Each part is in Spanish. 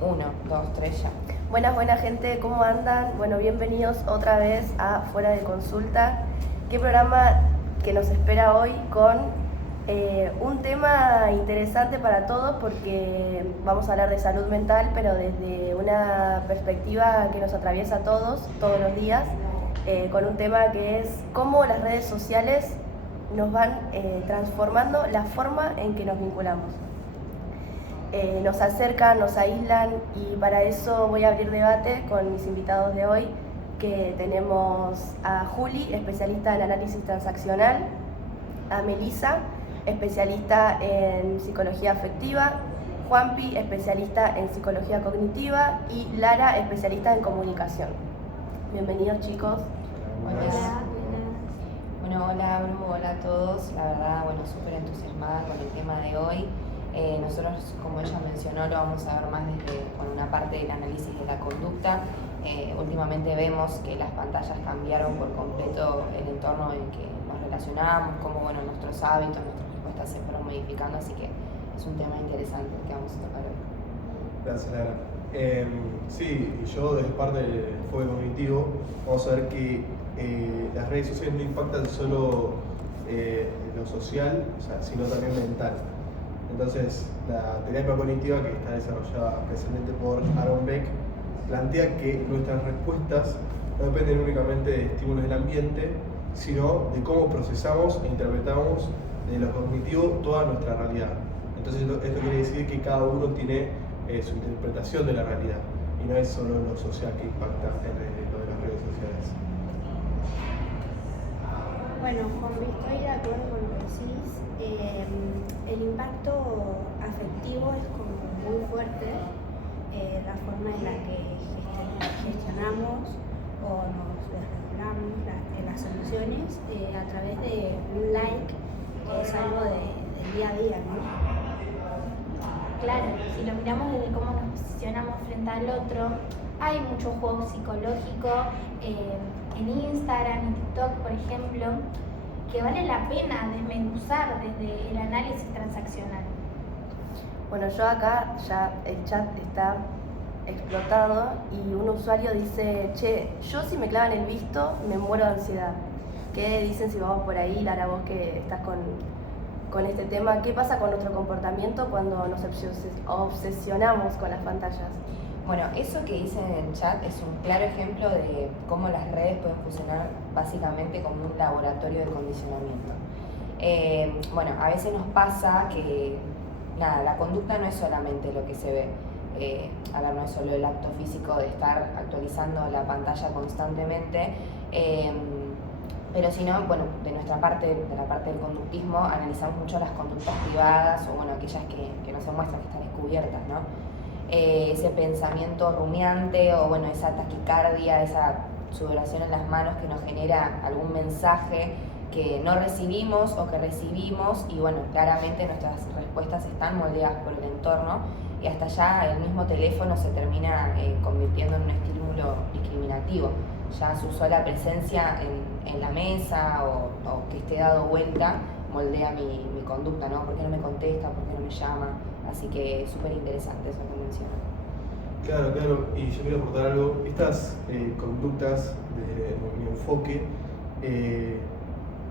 1, 2, 3 ya. Buenas gente, ¿cómo andan? Bueno, bienvenidos otra vez a Fuera de Consulta. Qué programa que nos espera hoy con un tema interesante para todos porque vamos a hablar de salud mental, pero desde una perspectiva que nos atraviesa a todos los días, con un tema que es cómo las redes sociales nos van transformando la forma en que nos vinculamos. Nos acercan, nos aíslan, y para eso voy a abrir debate con mis invitados de hoy, que tenemos a Juli, especialista en análisis transaccional, a Melissa, especialista en psicología afectiva, Juanpi, especialista en psicología cognitiva, y Lara, especialista en comunicación. Bienvenidos, chicos. Hola. Bueno, hola Bru, hola a todos. La verdad, súper entusiasmada con el tema de hoy. Nosotros, como ella mencionó, lo vamos a ver más con una parte del análisis de la conducta. Últimamente vemos que las pantallas cambiaron por completo el entorno en que nos relacionamos, cómo nuestros hábitos, nuestras respuestas se fueron modificando, así que es un tema interesante que vamos a tocar hoy. Gracias, Lara. Sí, yo desde parte del enfoque cognitivo vamos a ver que las redes sociales no impactan solo lo social, sino también mental. Entonces, la terapia cognitiva, que está desarrollada especialmente por Aaron Beck, plantea que nuestras respuestas no dependen únicamente de estímulos del ambiente, sino de cómo procesamos e interpretamos de lo cognitivo toda nuestra realidad. Entonces, esto quiere decir que cada uno tiene su interpretación de la realidad, y no es solo lo social que impacta en lo de las redes sociales. Bueno, Juanpi, estoy de acuerdo con lo que decís. El impacto afectivo es como muy fuerte, la forma en la que gestionamos o nos desregulamos las emociones a través de un like, que es algo del día a día, ¿no? Claro, si lo miramos desde cómo nos posicionamos frente al otro, hay mucho juego psicológico en Instagram, en TikTok, por ejemplo, que vale la pena desmenuzar desde el análisis transaccional. Bueno, yo acá ya el chat está explotado y un usuario dice: che, yo si me clavan el visto me muero de ansiedad. ¿Qué dicen si vamos por ahí? Lara, vos que estás con este tema, ¿qué pasa con nuestro comportamiento cuando nos obsesionamos con las pantallas? Bueno, eso que dicen en el chat es un claro ejemplo de cómo las redes pueden funcionar básicamente como un laboratorio de condicionamiento. A veces nos pasa que la conducta no es solamente lo que se ve. No es solo el acto físico de estar actualizando la pantalla constantemente, pero si no, de nuestra parte, de la parte del conductismo, analizamos mucho las conductas privadas o aquellas que no se muestran, que están descubiertas, ¿no? Ese pensamiento rumiante o esa taquicardia, esa sudoración en las manos que nos genera algún mensaje que no recibimos o que recibimos, y claramente nuestras respuestas están moldeadas por el entorno, y hasta ya el mismo teléfono se termina convirtiendo en un estímulo discriminativo. Ya su sola presencia en la mesa o que esté dado vuelta moldea mi conducta, ¿no? ¿Por qué no me contesta? ¿Por qué no me llama? Así que es súper interesante eso que menciona. Claro, y yo quiero aportar algo. Estas conductas, desde mi enfoque,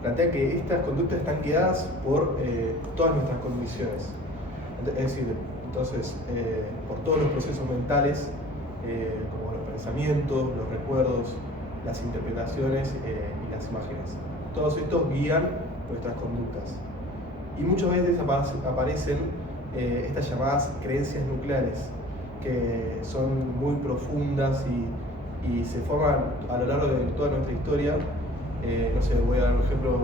plantea que estas conductas están guiadas por todas nuestras condiciones. Es decir, entonces, por todos los procesos mentales, como los pensamientos, los recuerdos, las interpretaciones y las imágenes. Todos estos guían nuestras conductas. Y muchas veces aparecen estas llamadas creencias nucleares, que son muy profundas y se forman a lo largo de toda nuestra historia. Voy a dar un ejemplo: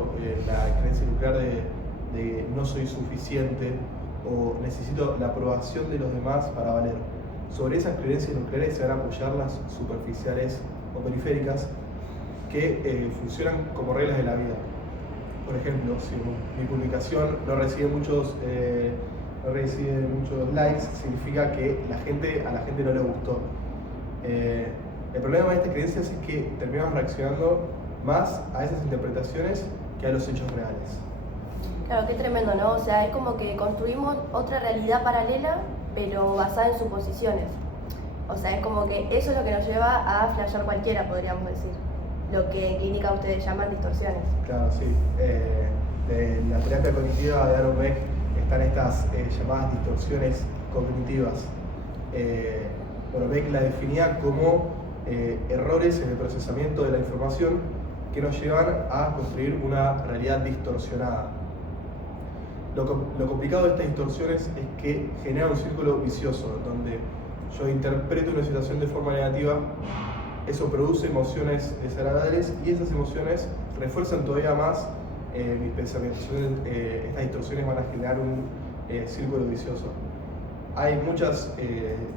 la creencia nuclear de no soy suficiente o necesito la aprobación de los demás para valer. Sobre esas creencias nucleares se van a apoyar las superficiales o periféricas, que funcionan como reglas de la vida. Por ejemplo, si mi publicación no recibe muchos likes, significa que a la gente no le gustó. El problema de estas creencias es que terminamos reaccionando más a esas interpretaciones que a los hechos reales. Claro, qué tremendo, ¿no? O sea, es como que construimos otra realidad paralela, pero basada en suposiciones. O sea, es como que eso es lo que nos lleva a flashear cualquiera, podríamos decir. Lo que en clínica ustedes llaman distorsiones. Claro, sí. En la terapia cognitiva de Aaron Beck están estas llamadas distorsiones cognitivas. Bueno, Beck la definía como errores en el procesamiento de la información que nos llevan a construir una realidad distorsionada. Lo complicado de estas distorsiones es que genera un círculo vicioso, donde yo interpreto una situación de forma negativa, eso produce emociones desagradables y esas emociones refuerzan todavía más mis pensamientos. Estas distorsiones van a generar un círculo vicioso. Hay muchas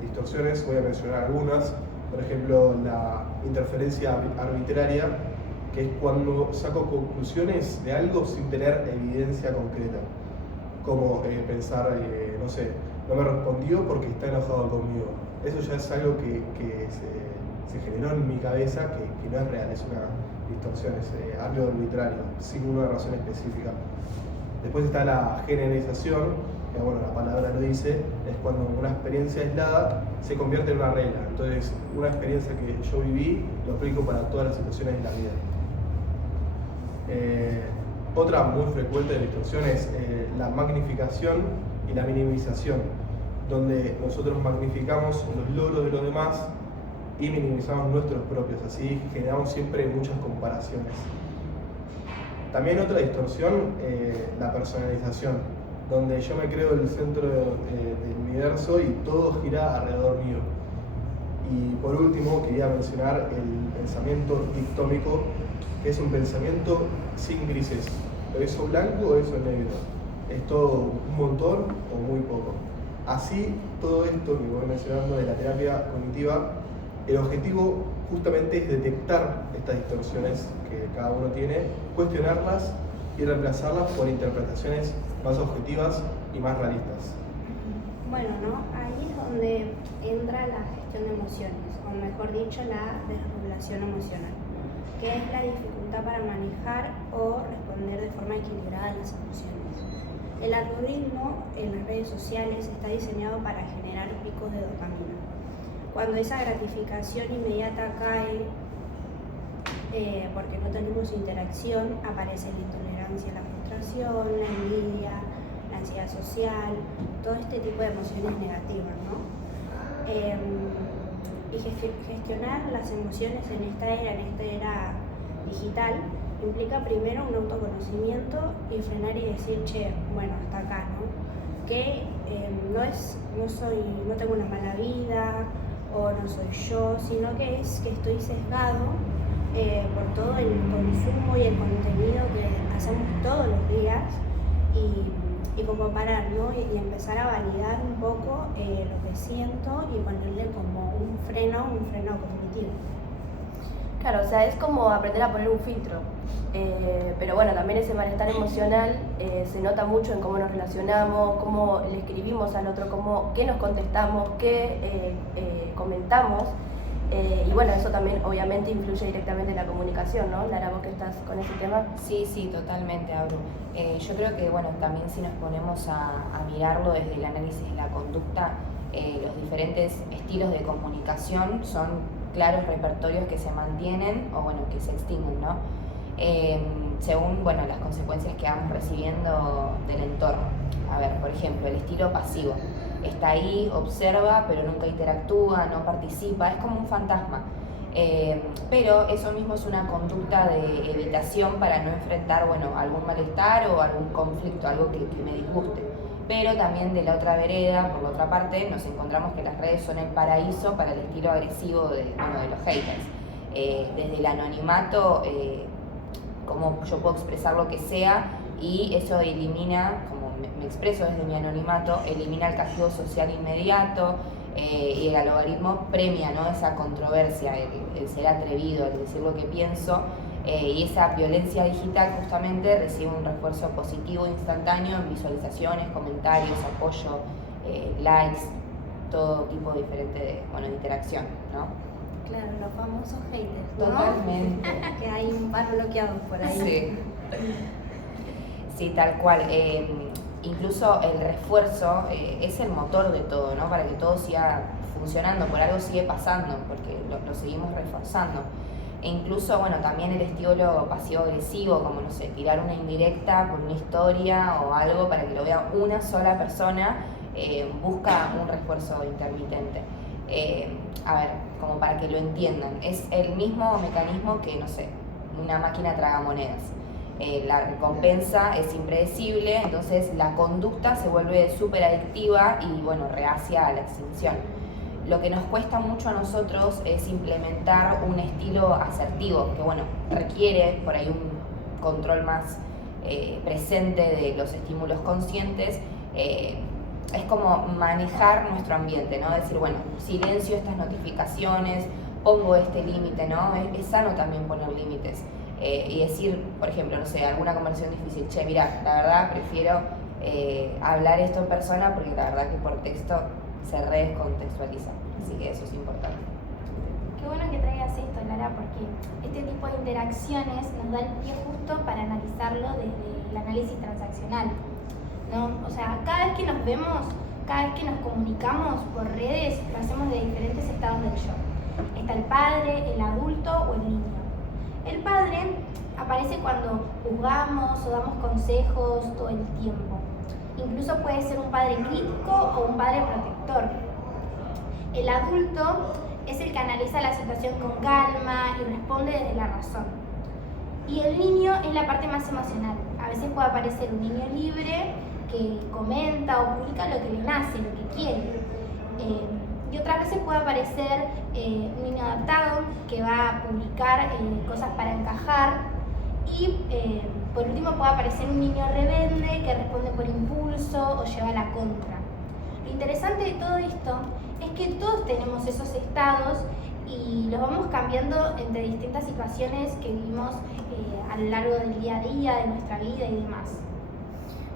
distorsiones, voy a mencionar algunas. Por ejemplo, la interferencia arbitraria, que es cuando saco conclusiones de algo sin tener evidencia concreta. Como pensar, no sé, no me respondió porque está enojado conmigo. Eso ya es algo que se generó en mi cabeza que no es real, es una distorsión, es algo arbitrario, sin una razón específica. Después está la generalización, que bueno, la palabra lo dice, es cuando una experiencia aislada se convierte en una regla. Entonces, una experiencia que yo viví lo aplico para todas las situaciones de la vida. Otra muy frecuente de distorsión es la magnificación y la minimización, donde nosotros magnificamos los logros de los demás y minimizamos nuestros propios, así generamos siempre muchas comparaciones. También otra distorsión, la personalización, donde yo me creo el centro del universo y todo gira alrededor mío. Y por último quería mencionar el pensamiento dictómico, que es un pensamiento sin grises, o eso blanco o eso negro, es todo un montón o muy poco. Así, todo esto que voy mencionando de la terapia cognitiva, el objetivo justamente es detectar estas distorsiones que cada uno tiene, cuestionarlas y reemplazarlas por interpretaciones más objetivas y más realistas. Bueno, ¿no? Ahí es donde entra la gestión de emociones, o mejor dicho, la desregulación emocional, que es la dificultad para manejar o responder de forma equilibrada a las emociones. El algoritmo en las redes sociales está diseñado para generar picos de dopamina. Cuando esa gratificación inmediata cae porque no tenemos interacción, aparece la intolerancia a la frustración, la envidia, la ansiedad social, todo este tipo de emociones negativas, ¿no? Y gestionar las emociones en esta era digital, implica primero un autoconocimiento y frenar y decir, che, bueno, hasta acá, ¿no? Que no tengo una mala vida o no soy yo, sino que es que estoy sesgado por todo el consumo y el contenido que hacemos todos los días y como parar, ¿no? Y empezar a validar un poco lo que siento y ponerle como un freno cognitivo. Claro, o sea, es como aprender a poner un filtro, pero bueno, también ese malestar emocional se nota mucho en cómo nos relacionamos, cómo le escribimos al otro, qué nos contestamos, qué comentamos, y bueno, eso también obviamente influye directamente en la comunicación, ¿no? Lara, vos que estás con ese tema. Sí, totalmente, Abru. Yo creo que, bueno, también si nos ponemos a mirarlo desde el análisis de la conducta, los diferentes estilos de comunicación son claros repertorios que se mantienen o, bueno, que se extinguen, ¿no? Según, bueno, las consecuencias que vamos recibiendo del entorno. A ver, por ejemplo, el estilo pasivo. Está ahí, observa, pero nunca interactúa, no participa, es como un fantasma. Pero eso mismo es una conducta de evitación para no enfrentar, bueno, algún malestar o algún conflicto, algo que me disguste. Pero también de la otra vereda, por la otra parte, nos encontramos que las redes son el paraíso para el estilo agresivo de los haters. Desde el anonimato, como yo puedo expresar lo que sea, y eso elimina, como me expreso desde mi anonimato, elimina el castigo social inmediato, y el algoritmo premia, ¿no? Esa controversia, el ser atrevido, el decir lo que pienso, y esa violencia digital justamente recibe un refuerzo positivo instantáneo en visualizaciones, comentarios, apoyo, likes, todo tipo diferente de interacción, ¿no? Claro, los famosos haters, ¿no? Totalmente. Que hay un par bloqueados por ahí. Sí, tal cual. incluso el refuerzo es el motor de todo, ¿no? Para que todo siga funcionando, por algo sigue pasando, porque lo seguimos reforzando. E incluso, bueno, también el estímulo pasivo-agresivo, como, no sé, tirar una indirecta por una historia o algo para que lo vea una sola persona, busca un refuerzo intermitente. A ver, como para que lo entiendan, es el mismo mecanismo que, no sé, una máquina tragamonedas. La recompensa es impredecible, entonces la conducta se vuelve súper adictiva y, bueno, reacia a la extinción. Lo que nos cuesta mucho a nosotros es implementar un estilo asertivo, que, bueno, requiere por ahí un control más presente de los estímulos conscientes. Es como manejar nuestro ambiente, ¿no? Decir, bueno, silencio estas notificaciones, pongo este límite, ¿no? Es sano también poner límites. Y decir, por ejemplo, no sé, alguna conversación difícil, che, mira, la verdad prefiero hablar esto en persona porque la verdad que por texto se redescontextualiza. Así que eso es importante. Qué bueno que traigas esto, Lara, porque este tipo de interacciones nos da el pie justo para analizarlo desde el análisis transaccional, ¿no? O sea, cada vez que nos vemos, cada vez que nos comunicamos por redes, lo hacemos de diferentes estados del yo. Está el padre, el adulto o el niño. El padre aparece cuando juzgamos o damos consejos todo el tiempo. Incluso puede ser un padre crítico o un padre protector. El adulto es el que analiza la situación con calma y responde desde la razón. Y el niño es la parte más emocional. A veces puede aparecer un niño libre que comenta o publica lo que le nace, lo que quiere. Y otras veces puede aparecer un niño adaptado que va a publicar cosas para encajar. Y por último puede aparecer un niño rebelde que responde por impulso o lleva la contra. Lo interesante de todo esto es que todos tenemos esos estados y los vamos cambiando entre distintas situaciones que vivimos a lo largo del día a día, de nuestra vida y demás.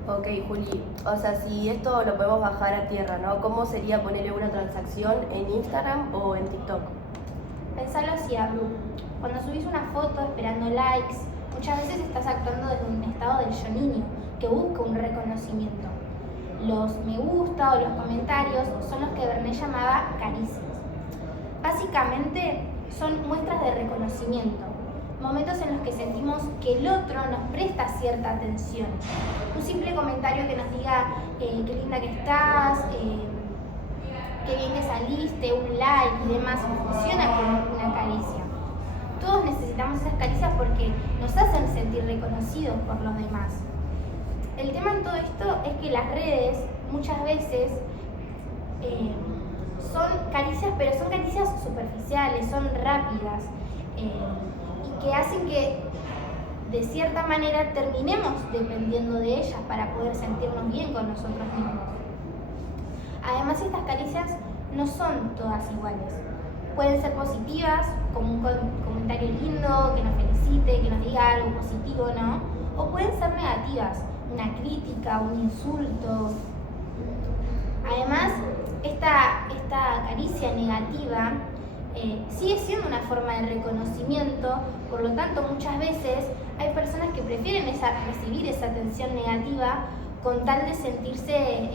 Ok, Juli, o sea, si esto lo podemos bajar a tierra, ¿no? ¿Cómo sería ponerle una transacción en Instagram o en TikTok? Pensalo así, Abru. Cuando subís una foto esperando likes, muchas veces estás actuando desde un estado del yo niño, que busca un reconocimiento. Los me gusta o los comentarios son los que Verne llamaba caricias. Básicamente son muestras de reconocimiento, momentos en los que sentimos que el otro nos presta cierta atención. Un simple comentario que nos diga qué linda que estás, qué bien que saliste, un like y demás, funciona como una caricia. Todos necesitamos esas caricias porque nos hacen sentir reconocidos por los demás. El tema en todo esto es que las redes muchas veces son caricias, pero son caricias superficiales, son rápidas y que hacen que de cierta manera terminemos dependiendo de ellas para poder sentirnos bien con nosotros mismos. Además, estas caricias no son todas iguales. Pueden ser positivas, como un comentario lindo, que nos felicite, que nos diga algo positivo, ¿no? O pueden ser negativas, una crítica, un insulto. Además, esta caricia negativa sigue siendo una forma de reconocimiento, por lo tanto muchas veces hay personas que prefieren recibir esa atención negativa con tal de sentirse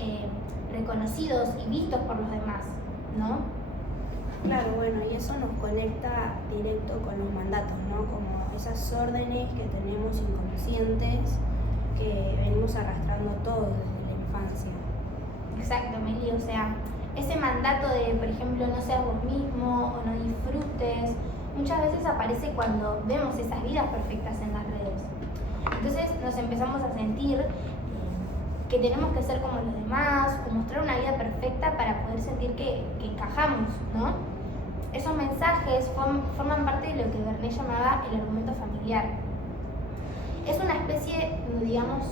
reconocidos y vistos por los demás, ¿no? Claro, bueno, y eso nos conecta directo con los mandatos, ¿no? Como esas órdenes que tenemos inconscientes que venimos arrastrando todos desde la infancia. Exacto, Meli, o sea, ese mandato de, por ejemplo, no seas vos mismo o no disfrutes, muchas veces aparece cuando vemos esas vidas perfectas en las redes. Entonces nos empezamos a sentir que tenemos que ser como los demás o mostrar una vida perfecta para poder sentir que encajamos, ¿no? Esos mensajes forman parte de lo que Verne llamaba el argumento familiar. Es una especie, digamos,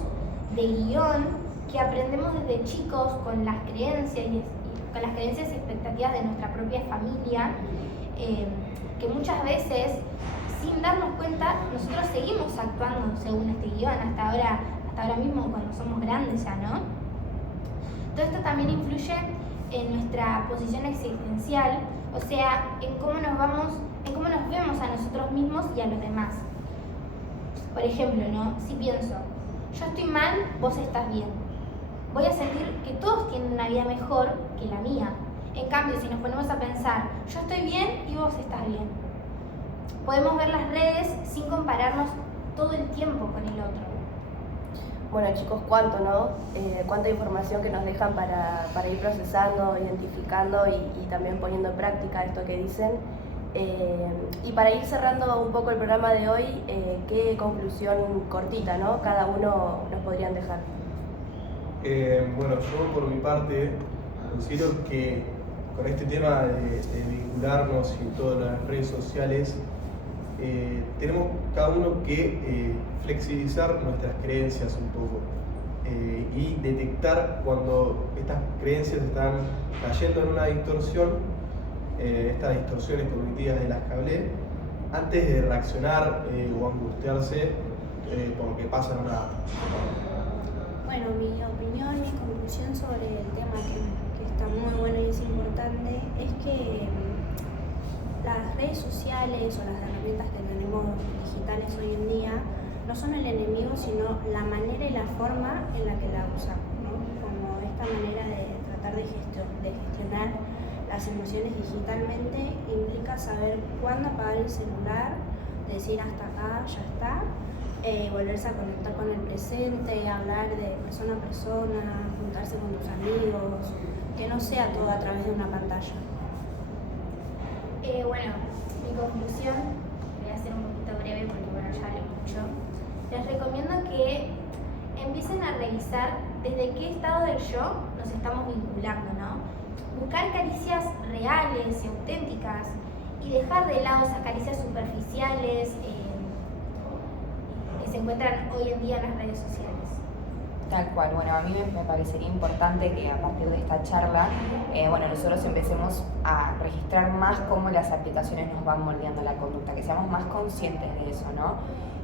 de guión que aprendemos desde chicos con las creencias y expectativas de nuestra propia familia, que muchas veces, sin darnos cuenta, nosotros seguimos actuando según este guión hasta ahora mismo cuando somos grandes ya, ¿no? Todo esto también influye en nuestra posición existencial, o sea, en cómo nos vemos a nosotros mismos y a los demás. Por ejemplo, ¿no? Si pienso, yo estoy mal, vos estás bien. voy a sentir que todos tienen una vida mejor que la mía. En cambio, si nos ponemos a pensar, yo estoy bien y vos estás bien, podemos ver las redes sin compararnos todo el tiempo con el otro. Bueno chicos, cuánto, ¿no? Cuánta información que nos dejan para ir procesando, identificando y también poniendo en práctica esto que dicen. Y para ir cerrando un poco el programa de hoy, ¿qué conclusión cortita, ¿no? Cada uno nos podrían dejar? Bueno, yo por mi parte considero que con este tema de vincularnos y todas las redes sociales, tenemos cada uno que flexibilizar nuestras creencias un poco y detectar cuando estas creencias están cayendo en una distorsión, estas distorsiones cognitivas de las que hablé, antes de reaccionar o angustiarse por lo que pasa en una... Bueno, mi opinión, mi conclusión sobre el tema que está muy bueno y es importante es que las redes sociales o las herramientas que tenemos digitales hoy en día no son el enemigo, sino la manera y la forma en la que la usamos, ¿no? Como esta manera de tratar de gestionar las emociones digitalmente implica saber cuándo apagar el celular, decir hasta acá, ya está, volverse a conectar con el presente, hablar de persona a persona, juntarse con tus amigos, que no sea todo a través de una pantalla. Bueno, mi conclusión, voy a ser un poquito breve porque bueno, ya hablé mucho. Les recomiendo que empiecen a revisar desde qué estado del yo nos estamos vinculando, ¿no? Buscar caricias reales y auténticas y dejar de lado esas caricias superficiales que se encuentran hoy en día en las redes sociales. Tal cual, bueno, a mí me parecería importante que a partir de esta charla, bueno, nosotros empecemos a registrar más cómo las aplicaciones nos van moldeando la conducta, que seamos más conscientes de eso, ¿no?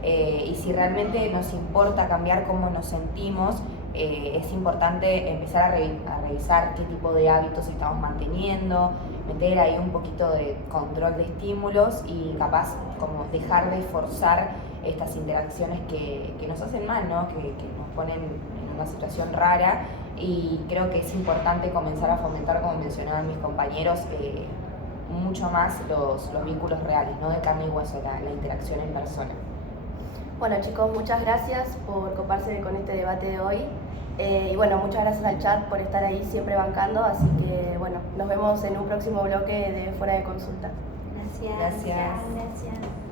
Y si realmente nos importa cambiar cómo nos sentimos, es importante empezar a revisar qué tipo de hábitos estamos manteniendo, meter ahí un poquito de control de estímulos y capaz como dejar de forzar estas interacciones que nos hacen mal, ¿no? Que nos ponen en una situación rara, y creo que es importante comenzar a fomentar, como mencionaban mis compañeros, mucho más los vínculos reales, ¿no? De carne y hueso, la interacción en persona. Bueno chicos, muchas gracias por coparse con este debate de hoy. Y bueno, muchas gracias al chat por estar ahí siempre bancando, así que bueno, nos vemos en un próximo bloque de Fuera de Consulta. Gracias. Gracias. Gracias.